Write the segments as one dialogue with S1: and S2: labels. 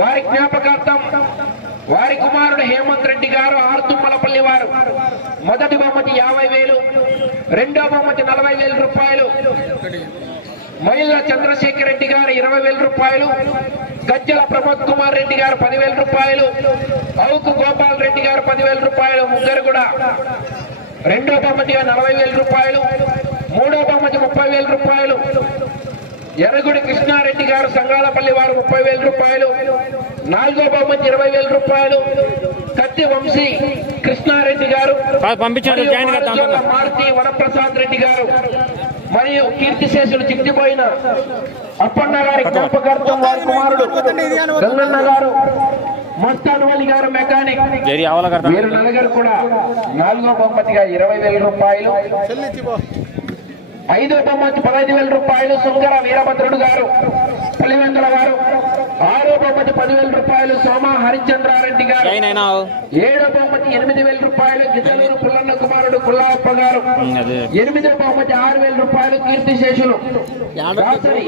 S1: వారి జ్ఞాపకార్థం వారి కుమారుడు హేమంత్ రెడ్డి గారు ఆర్తుమ్మలపల్లి వారు. మొదటి బహుమతి యాభై వేలు రెండో బహుమతి నలభై వేల రూపాయలు. మహిళ చంద్రశేఖర్ రెడ్డి గారు ఇరవై వేల రూపాయలు గజ్జల ప్రమోద్ కుమార్ రెడ్డి గారు పదివేల రూపాయలు అవుకు గోపాల్ రెడ్డి గారు పదివేల రూపాయలు ముగ్గురు కూడా. రెండో బహుమతిగా నలభై వేల రూపాయలు మూడో బహుమతి ముప్పై వేల రూపాయలు ఎర్రగుడి కృష్ణారెడ్డి గారు సంగాలపల్లి వారు ముప్పై వేల రూపాయలు నాలుగో బహుమతి ఇరవై వేల రూపాయలు కత్తి వంశీ కృష్ణారెడ్డి గారు మారుతి వరప్రసాద్ రెడ్డి గారు మరియు కీర్తిశేషులు చిట్టిపోయిన అప్పన్న గారి జ్ఞాపకార్థం వారి కుమారుడు గంగన్న గారు మస్తాన్ వలి గారు మెకానిక్. వీరు నలుగురు కూడా నాలుగో బహుమతిగా ఇరవై వేల రూపాయలు. ఐదో బహుమతి పదహైదు వేల రూపాయలు సుందర వీరభద్రుడు గారు పులివెందుల గారు. ఆరో బహుమతి పదివేల రూపాయలు సోమ హరిశ్చంద్రారెడ్డి గారు. ఏడో బహుమతి ఎనిమిది వేల రూపాయలు గిద్దలూరు పుల్లన్న కుమారుడు కుల్లాప్ప గారు. ఎనిమిదో బహుమతి ఆరు వేల రూపాయలు కీర్తిశేషులు. దాసరి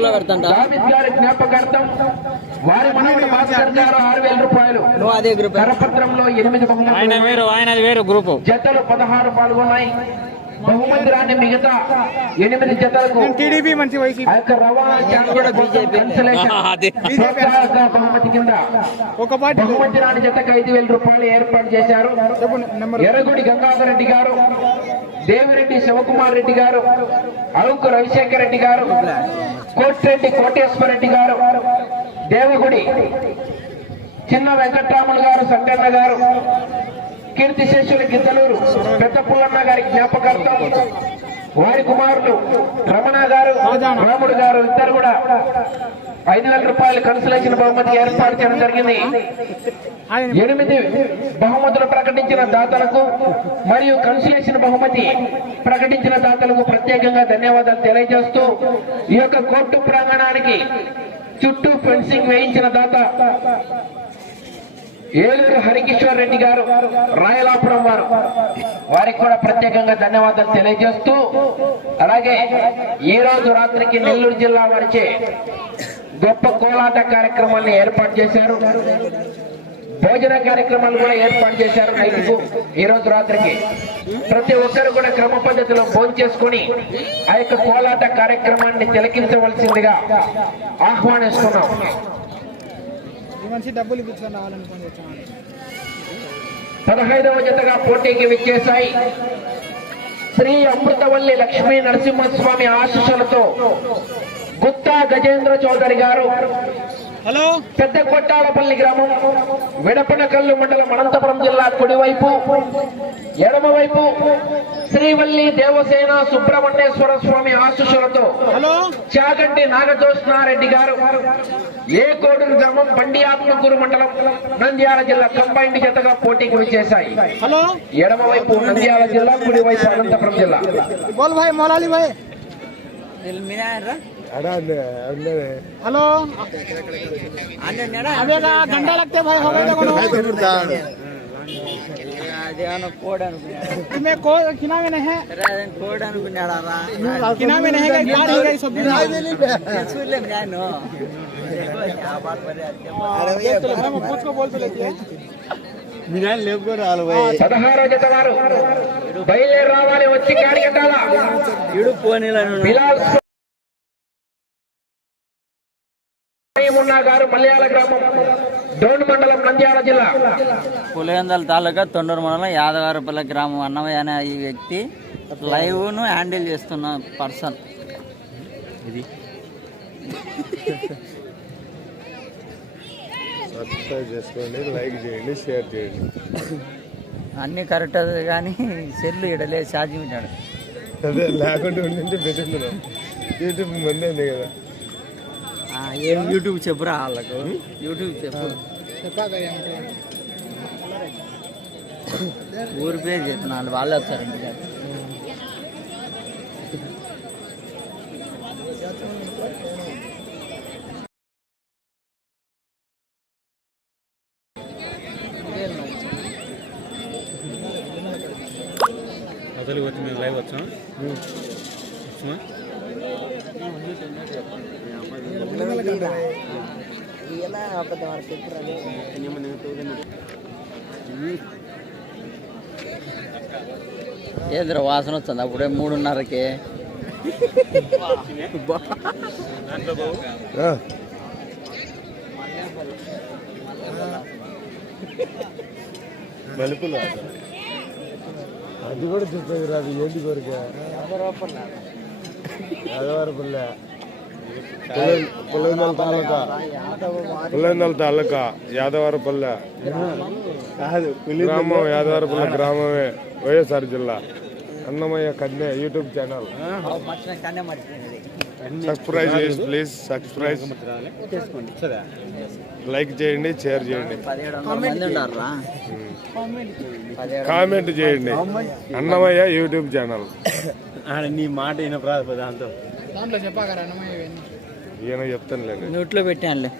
S1: దావిద్ గారి జ్ఞాపకార్థం వారి మనవడు భాస్కర్ గారు ఆరు వేల రూపాయలు కరపత్రంలో ఎనిమిది
S2: ఆయన
S1: బహుమతులు
S2: వేరు ఆయనది వేరు గ్రూపు.
S1: జతలు పదహారు పాల్గొన్నాయి. బహుమతి రాని మిగతా ఎనిమిది జతలకు
S3: టీడీపీ మంచి
S1: బహుమతి కింద
S3: ఒక పార్టీ
S1: బహుమతి రాని జతకు ఐదు వేల రూపాయలు ఏర్పాటు చేశారు. ఎర్రగుడి గంగాధర్ రెడ్డి గారు దేవిరెడ్డి శివకుమార్ రెడ్డి గారు అరుకు రవిశేఖర్ రెడ్డి గారు కోటిరెడ్డి కోటేశ్వర రెడ్డి గారు దేవగుడి చిన్న వెంకట్రాములు గారు సంగన్న గారు కీర్తిశేషుల గిద్దలూరు పెద్ద పుల్లన్న గారి జ్ఞాపకార్థం వారి కుమారులు రమణ గారు రాముడు గారు ఇద్దరు కూడా ఐదు వేల రూపాయలు కన్సలేషన్ బహుమతి ఏర్పాటు చేయడం జరిగింది.
S3: ఆయన
S1: ఎనిమిది బహుమతులు ప్రకటించిన దాతలకు మరియు కన్సలేషన్ బహుమతి ప్రకటించిన దాతలకు ప్రత్యేకంగా ధన్యవాదాలు తెలియజేస్తూ ఈ యొక్క కోర్టు ప్రాంగణానికి చుట్టూ ఫెన్సింగ్ వేయించిన దాత ఏలూరు హరికిషోర్ రెడ్డి గారు రాయలాపురం వారు. వారికి కూడా ప్రత్యేకంగా ధన్యవాదాలు తెలియజేస్తూ అలాగే ఈ రోజు రాత్రికి నెల్లూరు జిల్లా నడిచే గొప్ప కోలాట కార్యక్రమాన్ని ఏర్పాటు చేశారు. భోజన కార్యక్రమాలు కూడా ఏర్పాటు చేశారు నైట్కు ఈ రోజు రాత్రికి. ప్రతి ఒక్కరు కూడా క్రమ పద్ధతిలో భోజనం చేసుకుని ఆ యొక్క కోలాట కార్యక్రమాన్ని తిలకించవలసిందిగా ఆహ్వానిస్తున్నాం.
S3: మనిషి డబ్బులు ఇప్పించుకొని రావాలనుకుని వచ్చాను
S1: పదహైదవ జతగా పోటీకి విచ్చేశాయి. శ్రీ అమృతవల్లి లక్ష్మీ నరసింహస్వామి ఆశీస్సులతో గుత్తా గజేంద్ర చౌదరి గారు
S3: హలో?
S1: పెద్ద కొట్టాలపల్లి గ్రామం విడపనకల్లు మండలం అనంతపురం జిల్లా కుడివైపు ఎడమవైపు శ్రీవల్లి దేవసేన సుబ్రహ్మణ్యేశ్వర స్వామి ఆశీస్సులతో
S3: హలో?
S1: చాగంటి నాగజోష్నారెడ్డి గారు ఏకోడూరు గ్రామం బండియాత్మకూరు మండలం నంద్యాల జిల్లా కంబైండ్ జతగా పోటీకి విచ్చేశాయి. ఎడమవైపు నంద్యాల జిల్లా కుడివైపు అనంతపురం జిల్లా.
S3: బోల్ భాయ్ మొలాలి భాయ్. హలో? అవేగా దండ లగ్తే భాయ్ హవేగా
S4: అదేమన్నా కోడ్ అనుకున్నాడు
S3: तुम्हें को किना में नहीं है
S4: అదేం కోడ్ అనుకున్నాడా రా
S3: किना में नहीं है गाड़ी है गाड़ी सब
S4: చూడలేము నేను ఆ బాధ పడే
S3: अरे मैं खुद को बोल तो लेती है
S1: పదహారో జత వారు బయలుదేరి రావాలి వచ్చి గాడి కట్టాలా
S4: ఇడు పోనీలను
S1: బిలాల్ మున్నా గారు మలయాళ గ్రామం డోన్ మండలం నంద్యాల జిల్లా.
S4: పులివెందల తాలూకా తొండూరు మండలం యాదవారపల్లి గ్రామం అన్నమయ్య అనే ఈ వ్యక్తి లైవ్ను హ్యాండిల్ చేస్తున్న పర్సన్.
S5: సబ్స్క్రైబ్ చేసుకోండి లైక్ చేయండి షేర్ చేయండి.
S4: అన్ని కరెక్ట్ కానీ సెల్లు ఇడలే ఛార్జింగ్ పెట్టాడు.
S5: అదే లేకుండా ఉండింటే పెట్టుకున్నాం యూట్యూబ్ మంది ఉంది కదా.
S4: ఏం యూట్యూబ్ చెప్పురా వాళ్ళకు. యూట్యూబ్ చెప్పు. ఊరి పేరు చెప్తున్నాను వాళ్ళే వచ్చారండి
S2: అసలు వచ్చి మేము లైవ్ వచ్చాం వచ్చామా?
S4: ఏంద్ర వాసన వస్తుంది. అప్పుడే మూడున్నరకి.
S5: మలుపులు అది కూడా చెప్పేది రాదు. ఏంటి కోరిక యాదవరపల్లె పుల్లెందల తాలూకా? పుల్లెందల తాలూకా? యాదవరపల్లె గ్రామం యాదవరపల్లె గ్రామమే వైఎస్ఆర్ జిల్లా. అన్నమయ్య కన్య యూట్యూబ్ ఛానల్. సబ్స్క్రైబ్ చేసి ప్లీజ్ సబ్స్క్రైబ్ లైక్ చేయండి షేర్ చేయండి. కామెంట్ చేయండి. Annamayya YouTube channel.
S2: నీ మాట వినప్రాదు దాంతో
S3: దాంట్లో చెప్పాకరా అన్నమయ్య. ఇవన్నీ
S5: ఈయన చెప్తాను లేదు
S4: మ్యూట్లో పెట్టానులే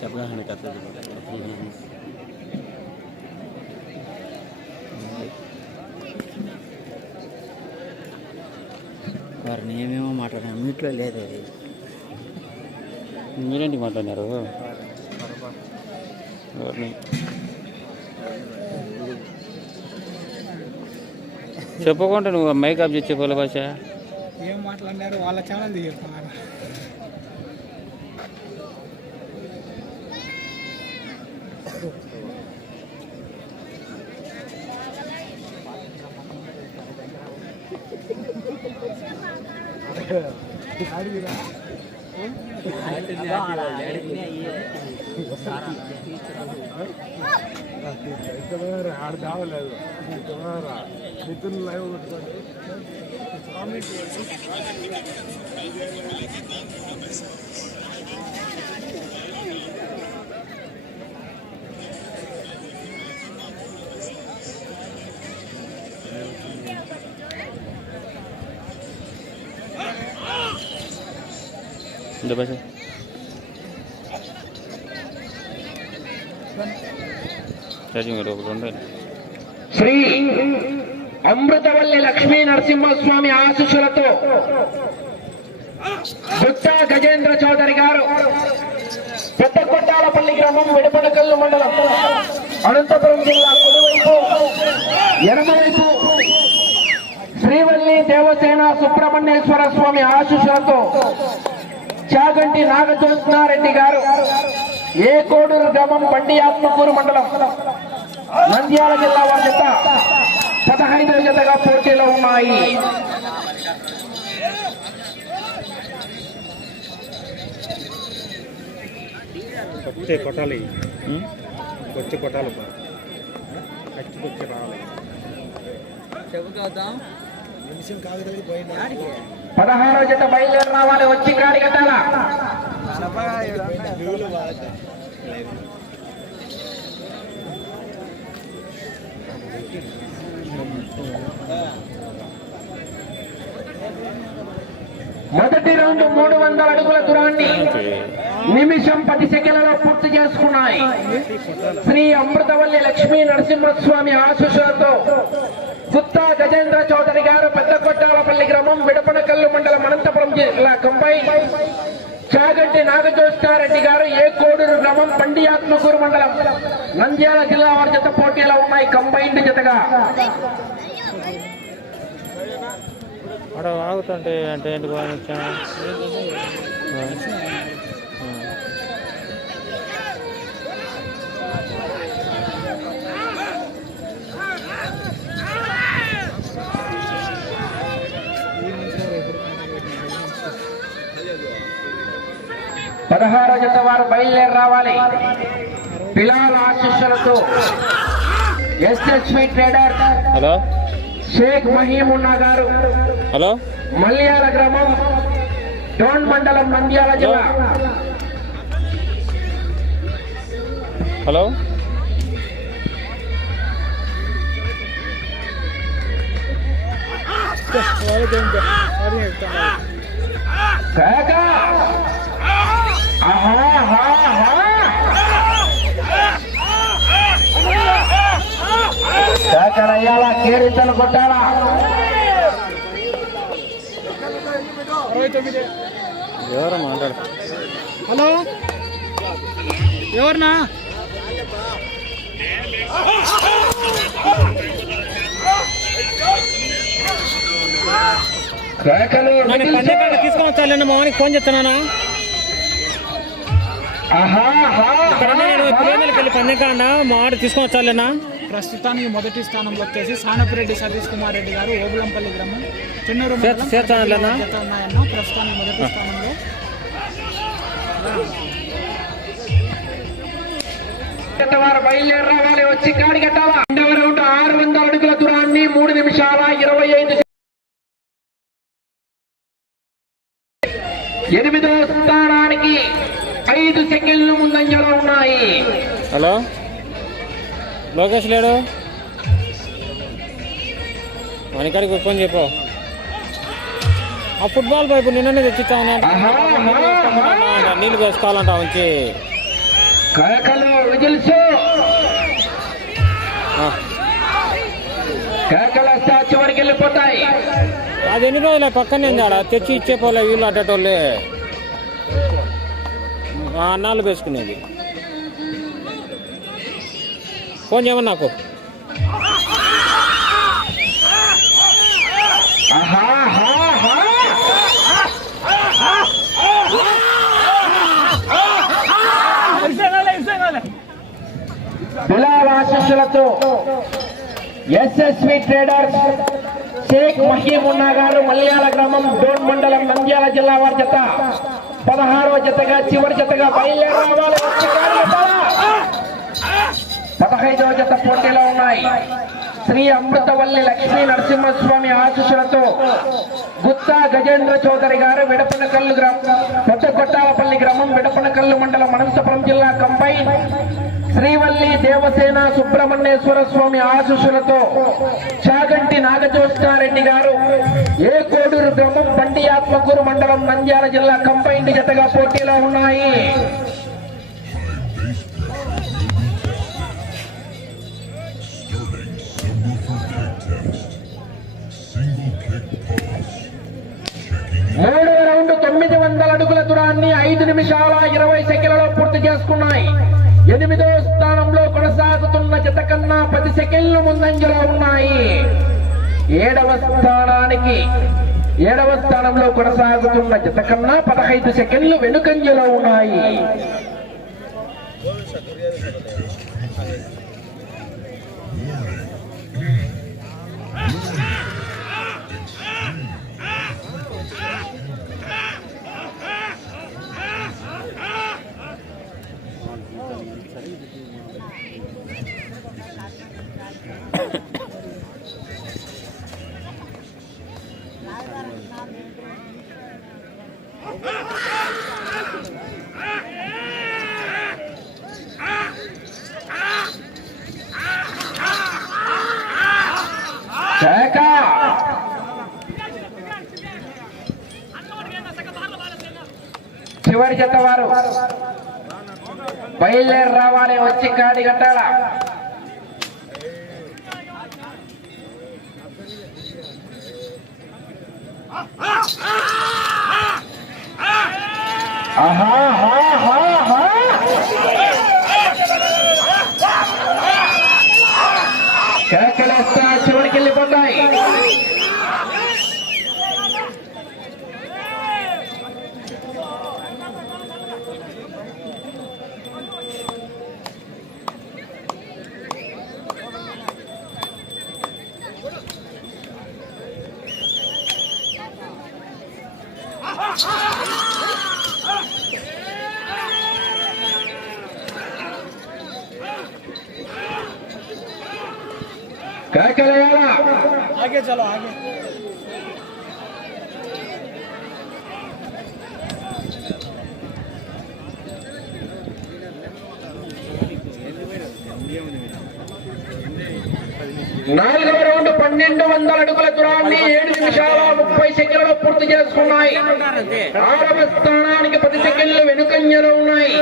S2: చెప్పగా కథ
S4: వారిని ఏమేమో మాట్లాడాను మ్యూట్లో లేదు అది.
S2: మీరేంటి మాట్లాడినారు? ఎవరిని? చెప్పకుండా నువ్వు మైక్ ఆఫ్ చేసే పోలే భాష
S3: ఏం అన్నారు వాళ్ళ ఛానల్ దిగేస్తున్నారు
S5: ఆడ కావలేదు మిత్రులు లైవ్ పెట్టుకోండి
S2: ఇంత భాష ఛార్జింగ్ ఒకటి ఉండాలి
S1: శ్రీ అమృతవల్లి లక్ష్మీ నరసింహస్వామి ఆశీస్సులతో గుట్టా గజేంద్ర చౌదరి గారు పెద్ద కొట్టాలపల్లి గ్రామం విడపడకల్లు మండలం అనంతపురం జిల్లా కుడివైపు ఎడమవైపు శ్రీవల్లి దేవసేన సుబ్రహ్మణ్యేశ్వర స్వామి ఆశీస్సులతో చాగంటి నాగజ్యోత్నారెడ్డి గారు ఏ కోడూరు గ్రామం బండి ఆత్మకూరు మండలం నంద్యాల జిల్లా వారి జత పదహైదు జతగా పోటీలో ఉన్నాయి.
S2: కొట్టే కొట్టాలి. వచ్చి కొట్టాలి. కచ్చి కొచ్చి రావాలి.
S4: చెబుతాం
S1: పదహారో జత బయలుదేరి రావాలి వచ్చి కాడి కట్టాలా? మొదటి రౌండ్ మూడు వందల అడుగుల దూరాన్ని నిమిషం పది సెకండ్లలో పూర్తి చేసుకున్నాయి. శ్రీ అమృతవల్లి లక్ష్మీ నరసింహస్వామి ఆశీస్సులతో గుత్తా గజేంద్ర చౌదరి గారు పెద్ద కొట్టాలపల్లి గ్రామం విడపనకల్లు మండలం అనంతపురం జిల్లా కంబై చాగంటి నాగజోష్టారెడ్డి గారు ఏ కోడూరు గ్రామం పండి ఆత్మకూరు మండలం. నంద్యాల జిల్లా వారి జత పోటీలో ఉన్నాయి కంబైండ్ జతగా.
S2: ఆగుతుంటే అంటే
S1: పదహారో జత వారు బయలుదేరి రావాలి. పిలాల ఆశీస్సులతో ఎస్ఎస్వి ట్రేడర్
S2: హలో?
S1: షేక్ మహీమున్నా గారు.
S2: హలో?
S1: మల్యాల గ్రామం డోన్ మండలం నంద్యాల జిల్లా.
S2: హలో?
S1: కేక! కేకలు అయ్యాలా కేరింతలు కొట్టాలా?
S2: ఎవరు మాట్లాడు
S3: హలో ఎవరినా
S2: తీసుకొని వచ్చాను మా వానికి ఫోన్ చేస్తున్నానా?
S1: ఆహా, ఆహా,
S2: ఇక్కడ నేను వెళ్ళి పందెకాడ
S3: ప్రస్తుతానికి మొదటి స్థానంలో వచ్చేసి సానపిరెడ్డి సతీష్ కుమార్ రెడ్డి గారు ఓబులంపల్లి గ్రామం. చెన్నూరు మండలం ఉన్నాయన్న ప్రస్తుతానికి మొదటి స్థానంలో.
S1: వారు బయలుదేరి రావాలి వచ్చి కాడి కట్టాలా రెండవ రౌండ్ ఆరు వందల అడుగుల దూరాన్ని మూడు నిమిషాల ఇరవై ఐదు ఎనిమిదో స్థానానికి ఐదు సెకండ్లు ముందంజలో ఉన్నాయి.
S2: హలో? లోకేష్ లేడు? మనకాడికి ఫోన్ చెప్పు. ఆ ఫుట్బాల్ పైపు నిన్ననే
S1: ఆహా.
S2: నీళ్ళు వేసుకోవాలంట ఉంచి. అది ఎన్ని రోజులే పక్కనే ఉంది ఆడ తెచ్చి ఇచ్చే పోలే వీళ్ళు అట్టేటోళ్ళే. ఆ అన్నాలు వేసుకునేది ఫోన్ చేయమని నాకు.
S1: ఆహా, ఆశీస్సులతో ఎస్ఎస్వి ట్రేడర్స్ షేక్ మహీమున్నా గారు మల్యాల గ్రామం డోన్ మండలం నంద్యాల జిల్లా వారి జత పదహారవ జతగా చివరి జతగా బయలుదేరి రావాలి పదహైదవ జత పోటీలో ఉన్నాయి. శ్రీ అమృతవల్లి లక్ష్మీ నరసింహస్వామి ఆశీస్సులతో గుత్తా గజేంద్ర చౌదరి గారు విడపనకల్లు గ్రామం పెద్ద కొట్టాలపల్లి గ్రామం విడపనకల్లు మండలం అనంతపురం జిల్లా కంబైన్. శ్రీవల్లి దేవసేన సుబ్రహ్మణ్యేశ్వర స్వామి ఆశీస్సులతో చాగంటి గారు ఏ కోడూరు గ్రామం బండి ఆత్మకూరు మండలం నంద్యాల జిల్లా కంపైండ్ జతగా పోటీలో ఉన్నాయి. మూడవ రౌండ్ తొమ్మిది వందల అడుగుల దూరాన్ని ఐదు నిమిషాల ఇరవై సెకండ్లలో పూర్తి చేసుకున్నాయి. ఎనిమిదో స్థానంలో కొనసాగుతున్న జత కన్నా పది సెకండ్లు ముందంజలో ఉన్నాయి. ఏడవ స్థానానికి ఏడవ స్థానంలో కొనసాగుతున్న జత కన్నా పదహైదు సెకండ్లు వెనుకంజలో ఉన్నాయి. జత వారు. బయలుదేరి రావాలి వచ్చి కాడి కట్టాలా ఆహా హా హా హా కేకలేస్తా చివరికి వెళ్ళిపోతాయి కేకలేయాలా
S3: చలో ఆగే
S1: నాలుగవ రౌండ్ పన్నెండు వందల అడుగుల దూరాన్ని ఏడు నిమిషాల ముప్పై సెకండ్లు పూర్తి చేసుకున్నాయి. ఆరవ స్థానానికి పది సెకండ్లు వెనుకంజలో ఉన్నాయి.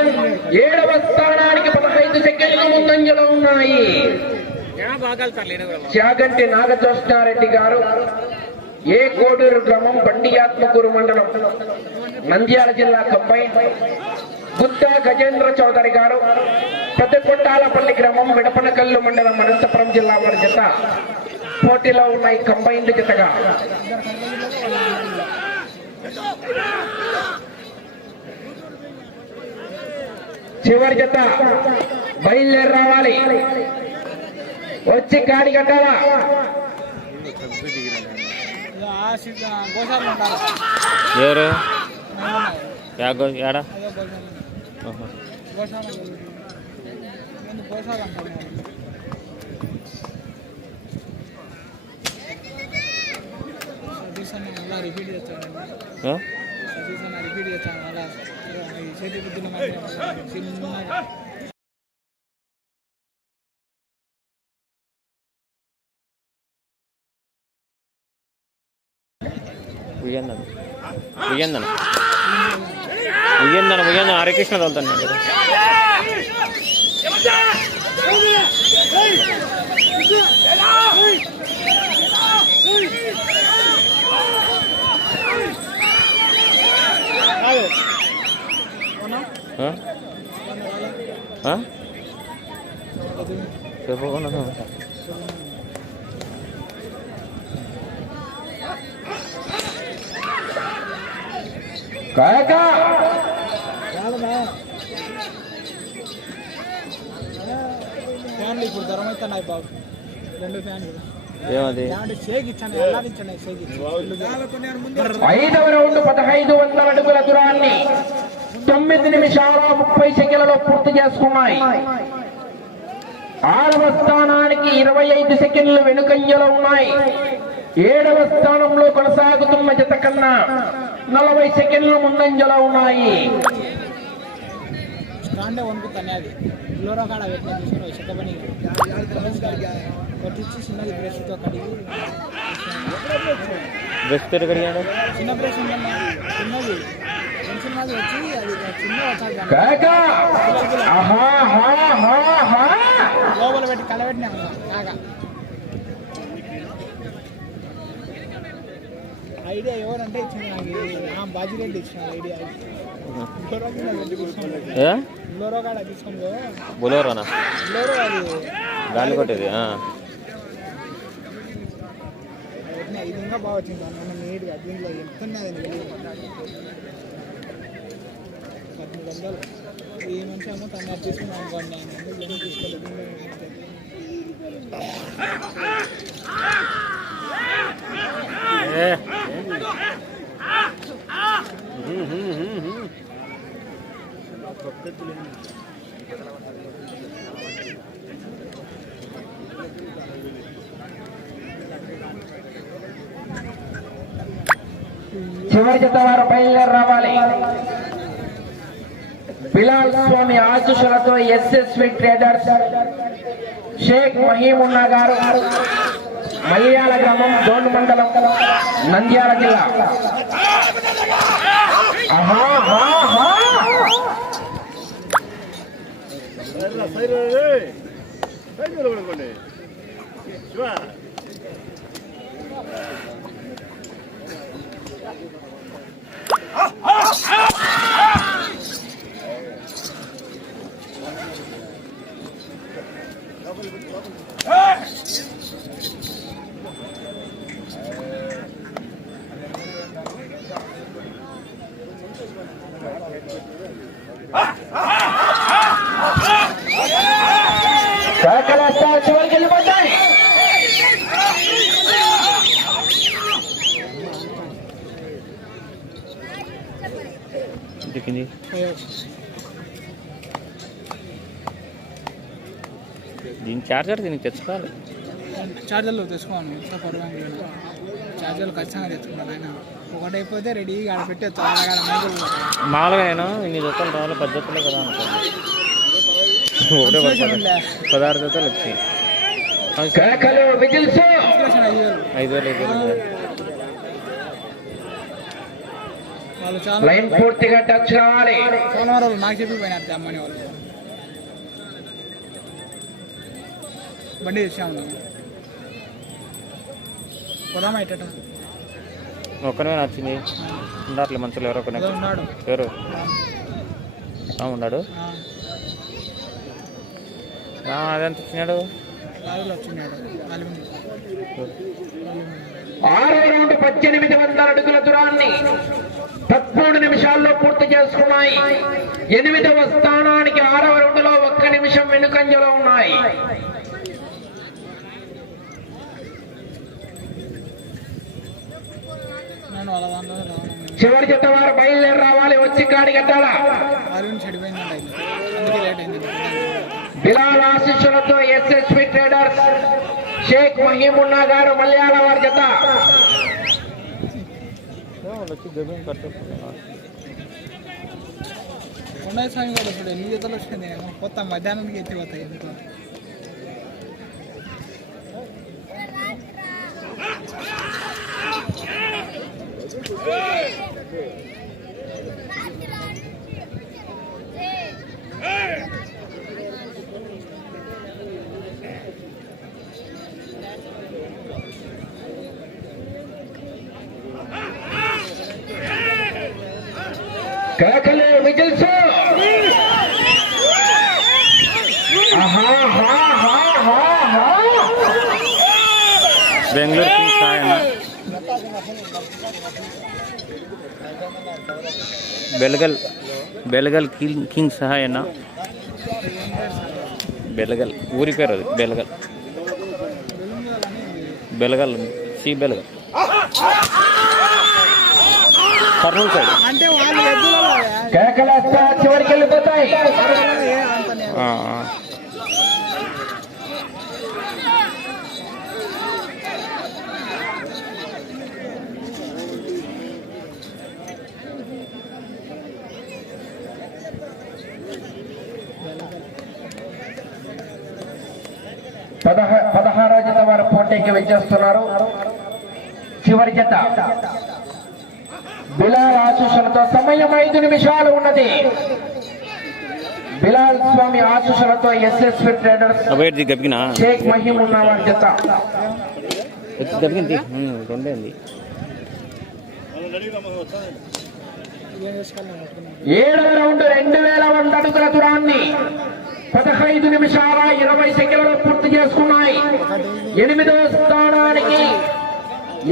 S1: ఏడవ స్థానానికి పదహైదు సెకండ్లు ముందంజలో ఉన్నాయి. శాగంటి నాగజోష్ణారెడ్డి గారు ఏ కోడూరు గ్రామం బండియాత్మకూరు మండలం నంద్యాల జిల్లా కంబైన్ గుత్తా గజేంద్ర చౌదరి గారు పెద్ద కొట్టాలపల్లి గ్రామం విడపనకల్లు మండలం అనంతపురం జిల్లా వారి జత పోటీలో ఉన్నాయి కంబైన్డ్ జతగా చివరి జత బయలుదేరి రావాలి. వచ్చి కాడి కట్టాలా?
S2: ఎవరు?
S3: మళ్ళా రిపీట్ చేస్తాను. రిపీట్ చేస్తాను ఈ చేతి బుద్ధుల
S2: ఉయ్యందన ఉయ్యందన ఉయ్యందన ఉయ్యందన హరికృష్ణ తోలుతాను నేను. కదా చెప్పకుండా
S1: కాక
S3: ఫ్యాన్లు ఇప్పుడు అవుతున్నాయి బాబు. రెండు ఫ్యాన్లు.
S1: ఐదవ రౌండ్ పదహైదు వందల అడుగుల దూరాన్ని తొమ్మిది నిమిషాల ముప్పై సెకండ్లలో పూర్తి చేసుకున్నాయి. ఆరవ స్థానానికి ఇరవై ఐదు సెకండ్లు వెనుకంజలో ఉన్నాయి. ఏడవ స్థానంలో కొనసాగుతున్న జత కన్నా నలభై సెకండ్లు ముందంజలో ఉన్నాయి.
S2: బెస్ట్ తిరగడిగాడు
S3: చిన్న బ్రష్ ఉందన్న చిన్నది. పెన్సిల్ మాది వచ్చి అది చిన్న వచ్చాది
S1: కాక! ఆహా హా హా హా
S3: లోపల పెట్టి కలబెట్టినా కాగా ఐడియా ఎవరంటే ఇచ్చింది నాకు బాజీరెడ్డి ఇచ్చిన ఐడియా. ఫ్లోరో కాడ తీసుకోండి
S2: బొలోరోనా
S3: ఫ్లోరో అది
S2: గాలి కొట్టేది
S3: ఇది ఇంకా బాగా వచ్చింది అన్న నీట్గా దీంట్లో ఎంత ఉన్నది పద్దెనిమిది వందలు. ఈ మనిషి ఏమో తొందర తీసుకున్నాం అనుకోండి తీసుకోలేదు? ఏముంది?
S1: చివరి జత వారు బయలుదేరి రావాలి బిలాల్ స్వామి ఆశీస్సులతో ఎస్ఎస్వి ట్రేడర్స్ షేక్ మహీమున్నా గారు మల్యాల గ్రామం దోండు మండలం నంద్యాల జిల్లా
S2: Hey! దీని చార్జర్ దీనికి తెచ్చుకోవాలి.
S3: చార్జర్లు తెచ్చుకోను ఎంత పరువు చార్జర్లు ఖచ్చితంగా తెచ్చుకున్నాను ఆయన ఒకటి అయిపోతే రెడీగా ఆడ పెట్టి త్వరగా మైకులు
S2: మామూలుగా నేను ఇన్ని జతలు రావాలి పద్ధతులే కదా అనుకోండి ఒకటే పదహారు జతలు వచ్చాయి.
S1: విజిల్స్
S2: ఐదు వేలు ఐదు వేలు
S3: వాళ్ళు చాలా
S1: లైన్ పూర్తిగా టచ్ కావాలి
S3: సోమవారం నాకు చెప్పి పోయినారు అమ్మని వాళ్ళు. బండి తెచ్చాము పోదామా ఇట్ట
S2: ఒక్కనే నచ్చింది ఉండాలి మంచిగా ఎవరో
S3: ఉన్నాడు?
S2: ఎవరు? ఆ, ఉన్నాడు. అదెంత
S3: వచ్చినాడు?
S1: ఆరో రౌండ్ పద్దెనిమిది వందల అడుగుల దూరాన్ని. పదమూడు నిమిషాల్లో పూర్తి చేసుకున్నాయి. ఎనిమిదవ స్థానానికి ఆరవ రౌండ్లో ఒక్క నిమిషం వెనుకంజలో ఉన్నాయి. చివరి జత వారు బయలుదేరి రావాలి వచ్చి కాడి కట్టాలా? బిలాల్ ఆశీస్సులతో ఎస్ఎస్పి ట్రేడర్స్ షేక్ మహీమున్నా గారు మలయాళ వారి జత.
S2: వాళ్ళు వచ్చి గబ్బిని కట్టేసుకున్నారు
S3: ఉన్నాయి స్వామి కూడా ఇప్పుడు ఎన్ని జతలు వచ్చింది ఏమో కొత్త మధ్యాహ్నానికి ఎత్తిపోతాయి ఎందుకు
S1: కేకలే విజిల్స్ ఆహా హా హా హా హా.
S2: బెంగళూరు కింగ్స్ ఆయన బెలగల్ బెలగల్ కింగ్ కింగ్ సహాయన బెలగల్ ఊరి పేరు అది బెలగల్. బెలగల్ సి బెలగల్. కర్నూలు సైడ్.
S1: కేకలేస్తా చివరికి వెళ్ళిపోతాయి. పదహారో జత వారు పోటీకి వచ్చేస్తున్నారు. చివరి జత. బిలాల్ ఆశీస్సులతో సమయం ఐదు నిమిషాలు ఉన్నది. బిలాల్ స్వామి ఆశీస్సులతో ఎస్ఎస్పి ట్రేడర్స్ షేక్ మహీం ఉన్న వారి జత
S2: గబ్బింది రెండే ఉంది.
S3: ఏం చేసుకోవాలి
S1: ఏడవ రౌండ్ రెండు వేల వంద అడుగుల దూరాన్ని పదహైదు నిమిషాల ఇరవై సెకండ్లలో పూర్తి చేసుకున్నాయి. ఎనిమిదవ స్థానానికి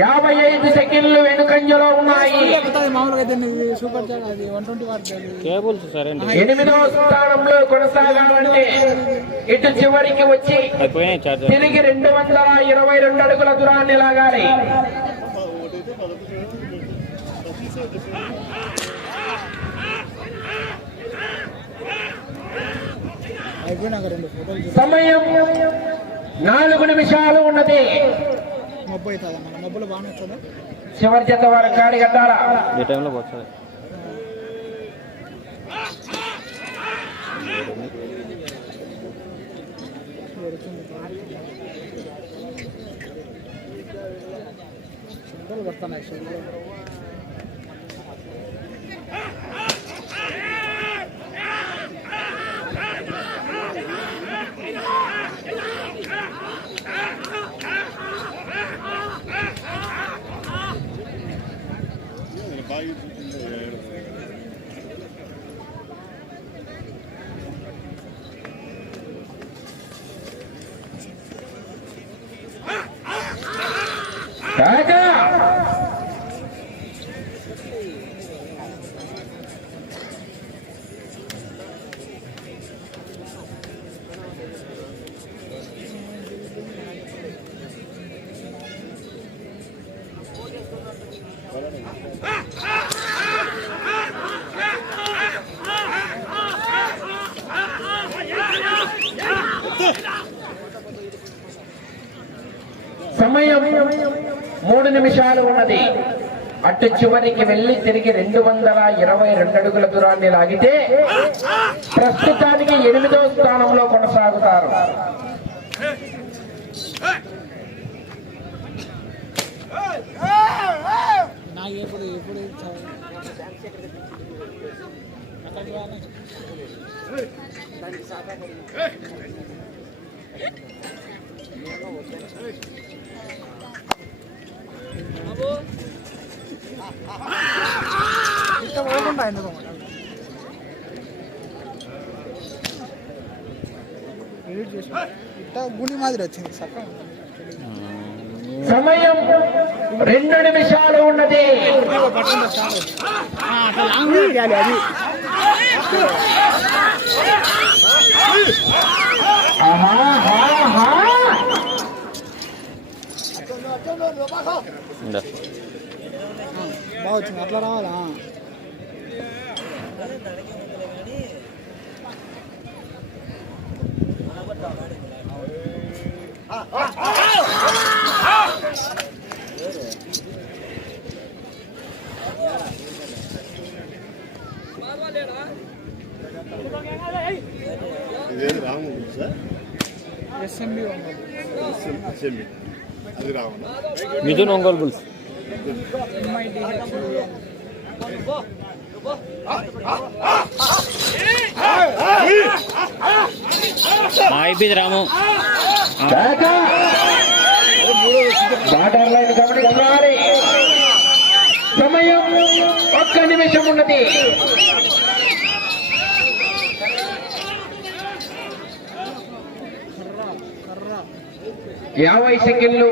S1: యాభై ఐదు సెకండ్లు వెనుకంజలో ఉన్నాయి. ఎనిమిదవ స్థానంలో కొనసాగాలంటే ఇటు చివరికి వచ్చి తిరిగి రెండు వందల ఇరవై రెండు అడుగుల దూరాన్ని లాగాలి. సమయం నాలుగు నిమిషాలు ఉన్నది.
S3: మబ్బు అవుతుంది మన మబ్బులు బాగానే వస్తుందా?
S1: చివరి జత వారు కాడి కట్టాలా?
S2: ఏ టైంలో పోతుంది
S3: ఫోటోలు పడుతున్నాయి
S1: ಕಾಕ అటు చివరికి వెళ్ళి తిరిగి రెండు వందల ఇరవై రెండు అడుగుల దూరాన్ని లాగితే ప్రస్తుతానికి ఎనిమిదో స్థానంలో కొనసాగుతారు.
S3: నాకు పోకుండా ఎందుకు ఎడిట్ చేసి ఇట్లా గుడి మాదిరి వచ్చింది
S1: సమయం రెండు నిమిషాలు ఉన్నది ఆహా.
S3: బాగా వచ్చింది. అట్లా రావాలా?
S5: ఇదేం రాము సార్
S3: ఎస్ఎంబి
S5: అసెంబ్లీ అది రాము.
S2: మిథున్ ఒంగోలు బుల్స్ అయిపోయింది రాము.
S1: కేక. లైన్ గమనించాలి సమయం ఒక్క నిమిషం ఉన్నది. యాభై సెకండ్లు.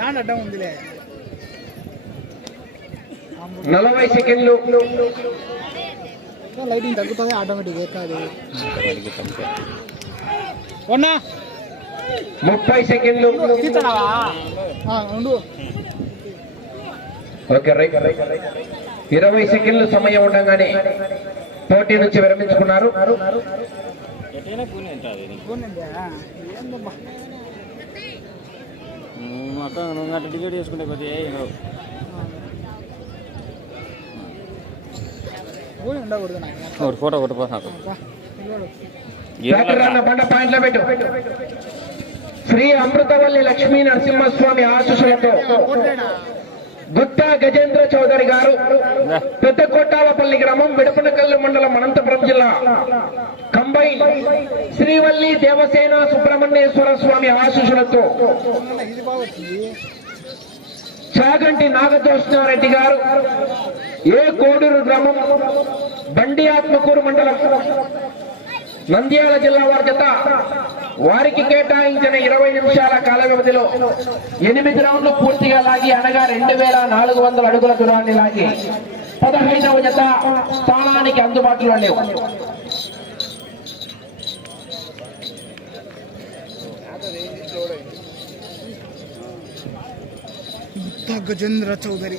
S3: స్టాండ్ అడ్డం ఉందిలే.
S1: నలభై సెకండ్లు.
S3: లైటింగ్ తగ్గుతుంది ఆటోమేటిక్ కాదు ఉన్నా
S1: ముప్పై సెకండ్లు. Okay right. ఇరవై సెకండ్లు సమయం ఉండగానే పోటీ నుంచి విరమించుకున్నారు.
S2: మొత్తం నువ్వు అట్లా టికెట్ చేసుకుంటే కొద్దిగా నువ్వు ఒకటి ఫోటో ఒకటి పో నాకు
S3: అబ్బా, ఇదిగోడు.
S1: డాక్టర్ అన్న బండ పాయింట్లో పెట్టు శ్రీ అమృతవల్లి లక్ష్మీ నరసింహస్వామి ఆశీస్సులతో
S3: కొట్టాడా?
S1: గుత్తా గజేంద్ర చౌదరి గారు పెద్ద కొట్టాలపల్లి గ్రామం విడపనకల్లు మండలం అనంతపురం జిల్లా. కంబైన్ శ్రీవల్లి దేవసేన సుబ్రహ్మణ్యేశ్వర స్వామి ఆశీస్సులతో చాగంటి నాగజోష్ణారెడ్డి గారు ఏ కోడూరు గ్రామం బండి ఆత్మకూరు మండలం నంద్యాల జిల్లా వారి జత వారికి కేటాయించిన ఇరవై నిమిషాల కాల వ్యవధిలో ఎనిమిది రౌండ్లు పూర్తిగా లాగి అనగా రెండు వేల నాలుగు వందల అడుగుల దూరాన్ని లాగి పదహైదవ జత స్థానానికి అందుబాటులో లేవు.
S3: గజేంద్ర చౌదరి.